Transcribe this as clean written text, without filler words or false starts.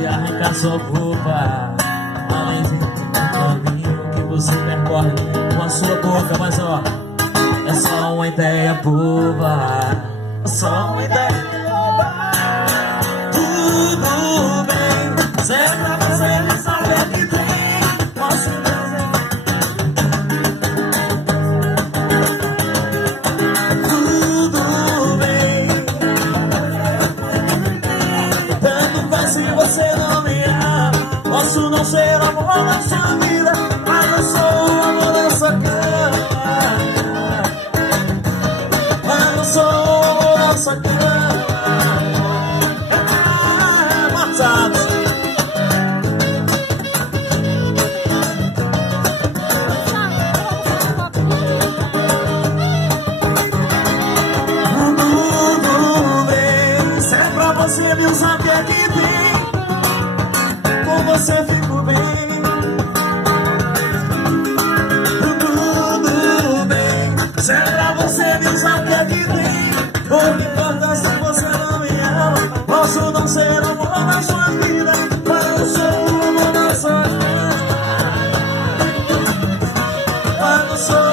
e arrancar sua roupa. Além de caminho que você percorre com a sua boca. Mas ó, é só uma ideia boba. É só uma ideia boba. Tudo bem, se é pra você não saber que tem, posso fazer. Tudo bem, tanto faz se você não me ama. Posso não ser amor na sua vida, mas eu sou o amor da sua cama. Mas eu sou o amor da sua cama. Marcados. Tudo bem, se é pra você me usar, que é que tem? Com você fico bem. Tudo bem, se é pra você me usar, que é que tem? Não me importa se você não me ama. Posso não ser amor na sua vida, mas eu sou o amor da sua vida. Mas eu sou